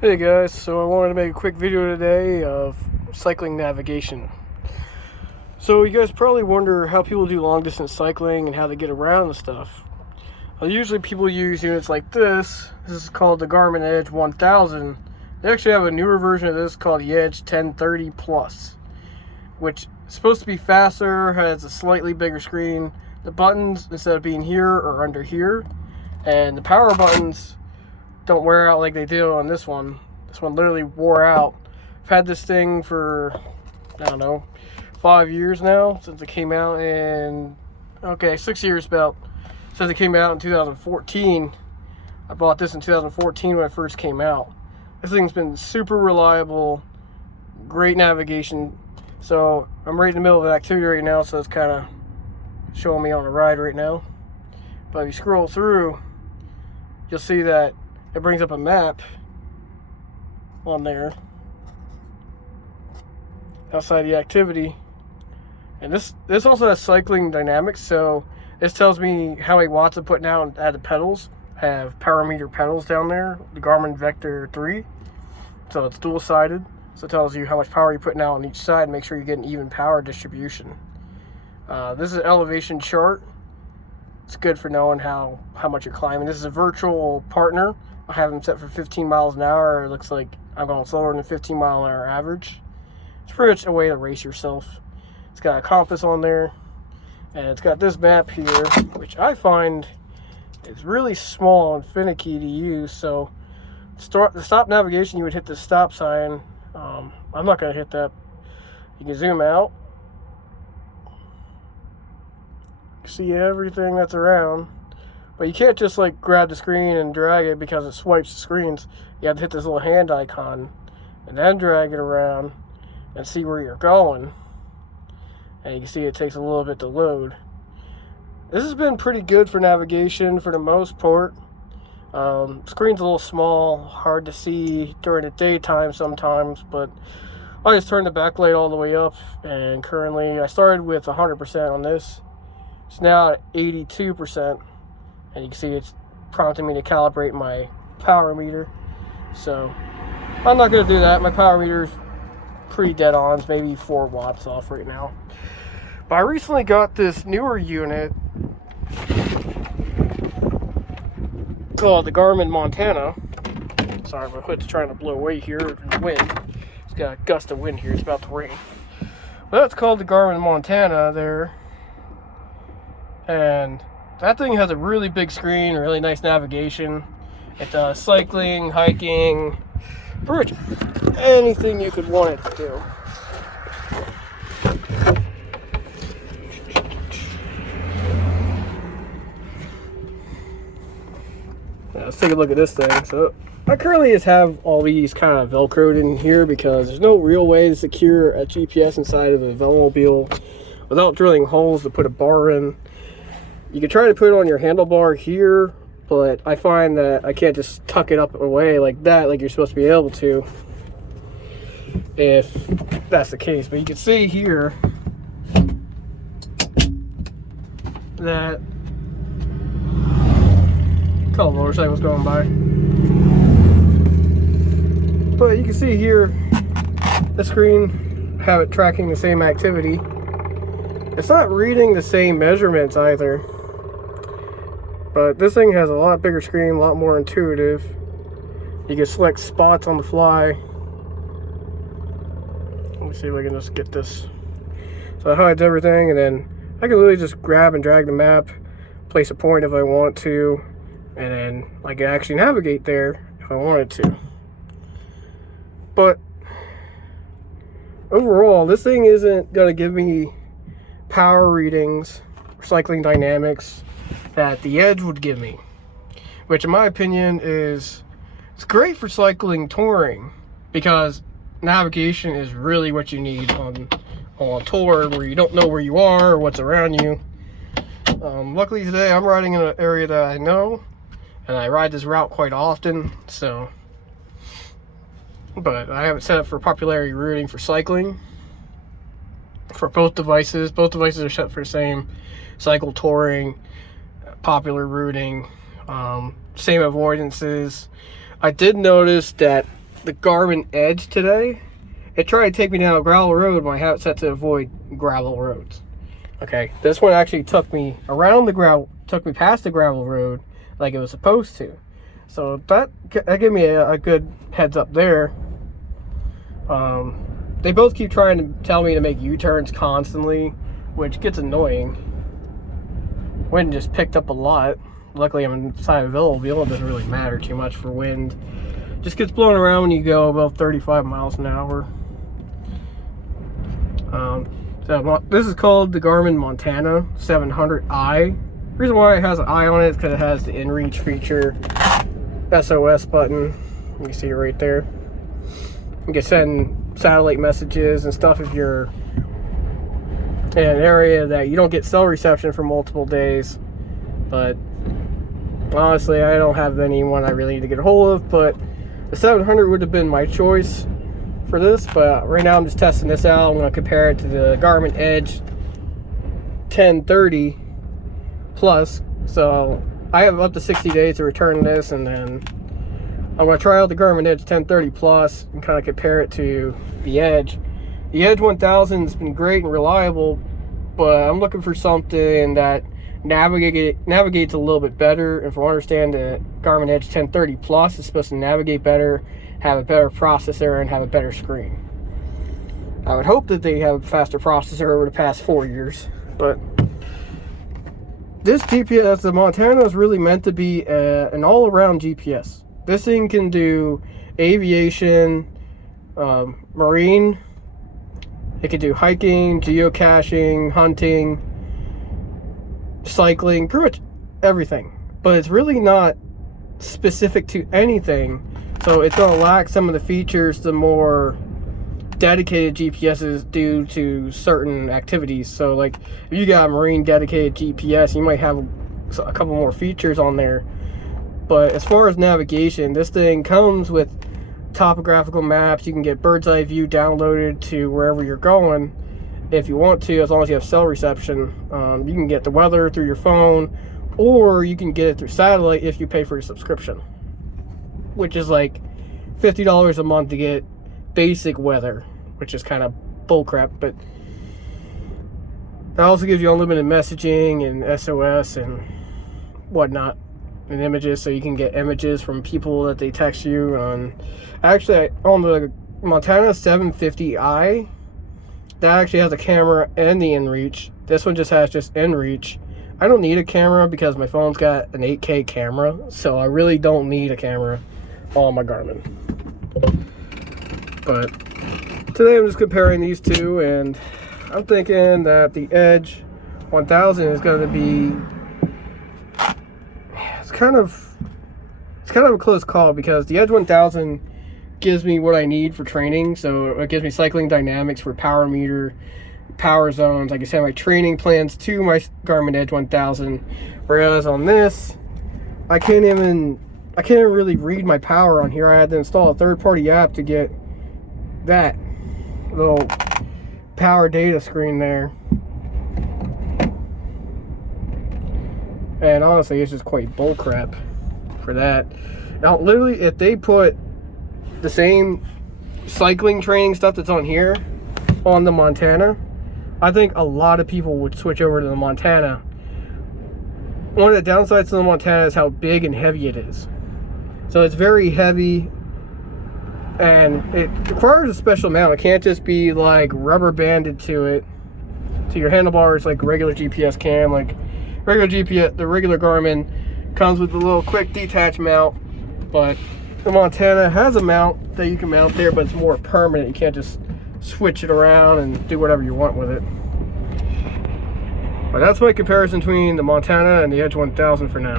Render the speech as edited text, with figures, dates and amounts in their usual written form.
Hey guys, so I wanted to make a quick video today of cycling navigation. So you guys probably wonder how people do long distance cycling and how they get around and stuff. Usually people use units like this. This is called the Garmin Edge 1000. They actually have a newer version of this called the Edge 1030 Plus, which is supposed to be faster, has a slightly bigger screen. The buttons, instead of being here, are under here, and the power buttons don't wear out like they do on this one. This one literally wore out. I've had this thing for, I don't know, 5 years now, since it came out in, 6 years about, since it came out in 2014. I bought this in 2014 when it first came out. This thing's been super reliable, great navigation. So I'm right in the middle of an activity right now, so it's kind of showing me on a ride right now. But if you scroll through, you'll see that it brings up a map on there outside the activity, and this also has cycling dynamics. So this tells me how many watts I'm putting out at the pedals. I have power meter pedals down there, the Garmin Vector 3, so it's dual sided, so it tells you how much power you're putting out on each side and make sure you get an even power distribution. This is an elevation chart. It's good for knowing how much you're climbing. This is a virtual partner. I have them set for 15 miles an hour. It looks like I'm going slower than 15 mile an hour average. It's pretty much a way to race yourself. It's got a compass on there, and it's got this map here, which I find is really small and finicky to use. So the stop navigation, you would hit the stop sign. I'm not going to hit that. You can zoom out. See everything that's around. But you can't just like grab the screen and drag it because it swipes the screens. You have to hit this little hand icon and then drag it around and see where you're going. And you can see it takes a little bit to load. This has been pretty good for navigation for the most part. Screen's a little small, hard to see during the daytime sometimes, but I just turned the backlight all the way up, and currently I started with 100% on this. It's now at 82%. And you can see it's prompting me to calibrate my power meter. So I'm not going to do that. My power meter's pretty dead on. It's maybe 4 watts off right now. But I recently got this newer unit called the Garmin Montana. Sorry, my hood's trying to blow away here in the wind. It's got a gust of wind here. It's about to rain. But that's called the Garmin Montana there. And that thing has a really big screen, really nice navigation. It does cycling, hiking, pretty much anything you could want it to do. Now, let's take a look at this thing. So I currently just have all these kind of velcroed in here because there's no real way to secure a GPS inside of a velomobile without drilling holes to put a bar in. You can try to put it on your handlebar here, but I find that I can't just tuck it up away like that, like you're supposed to be able to, if that's the case. But you can see here that a couple motorcycles going by. But you can see here the screen, have it tracking the same activity. It's not reading the same measurements either. But this thing has a lot bigger screen, a lot more intuitive. You can select spots on the fly. Let me see if I can just get this. So it hides everything, and then I can literally just grab and drag the map, place a point if I want to, and then I can actually navigate there if I wanted to. But overall, this thing isn't going to give me power readings or cycling dynamics that the Edge would give me, which in my opinion it's great for cycling touring, because navigation is really what you need on a tour where you don't know where you are or what's around you. Luckily today I'm riding in an area that I know, and I ride this route quite often, so, but I have it set up for popularity routing for cycling for both devices. Both devices are set for the same cycle touring, popular routing, same avoidances. I did notice that the Garmin Edge today. It tried to take me down a gravel road when I have it set to avoid gravel roads. Okay, this one actually took me around the gravel, took me past the gravel road like it was supposed to. So that gave me a good heads up there. They both keep trying to tell me to make U-turns constantly, which gets annoying. Wind just picked up a lot. Luckily I'm inside of Villa. It doesn't really matter too much for wind. Just gets blown around when you go above 35 miles an hour. So this is called the Garmin Montana 700i. The reason why it has an eye on it is because it has the inReach feature, SOS button. You can see it right there. You can send satellite messages and stuff if you're in an area that you don't get cell reception for multiple days. But honestly, I don't have anyone I really need to get a hold of. But the 700 would have been my choice for this, but right now I'm just testing this out. I'm going to compare it to the Garmin Edge 1030 Plus. So I have up to 60 days to return this, and then I'm going to try out the Garmin Edge 1030 Plus and kind of compare it to the Edge. The Edge 1000 has been great and reliable, but I'm looking for something that navigates a little bit better. And from what I understand, the Garmin Edge 1030 Plus is supposed to navigate better, have a better processor, and have a better screen. I would hope that they have a faster processor over the past 4 years, but this GPS, the Montana, is really meant to be an all-around GPS. This thing can do aviation, marine, it can do hiking, geocaching, hunting, cycling, pretty much everything. But it's really not specific to anything. So it's going to lack some of the features the more dedicated GPSs do to certain activities. So like if you got a marine dedicated GPS, you might have a couple more features on there. But as far as navigation, this thing comes with topographical maps. You can get bird's eye view downloaded to wherever you're going if you want to, as long as you have cell reception. You can get the weather through your phone, or you can get it through satellite if you pay for your subscription, which is like $50 a month to get basic weather, which is kind of bullcrap. But that also gives you unlimited messaging and SOS and whatnot, and images, so you can get images from people that they text you. On actually, on the Montana 750i, that actually has a camera and the inReach. This one just has inReach. I don't need a camera because my phone's got an 8K camera, so I really don't need a camera on my Garmin. But today I'm just comparing these two, and I'm thinking that the Edge 1000 is going to be, it's kind of a close call, because the Edge 1000 gives me what I need for training. So it gives me cycling dynamics for power meter, power zones. I can send my training plans to my Garmin Edge 1000, whereas on this I can't even really read my power on here. I had to install a third-party app to get that little power data screen there, and honestly it's just quite bullcrap for that. Now literally, if they put the same cycling training stuff that's on here on the Montana, I think a lot of people would switch over to the Montana. One of the downsides to the Montana is how big and heavy it is. So it's very heavy, and it requires a special mount. It can't just be like rubber banded to it, to your handlebars like regular GPS can. Like regular GPS, the regular Garmin comes with a little quick detach mount, but the Montana has a mount that you can mount there, but it's more permanent. You can't just switch it around and do whatever you want with it. But that's my comparison between the Montana and the Edge 1000 for now.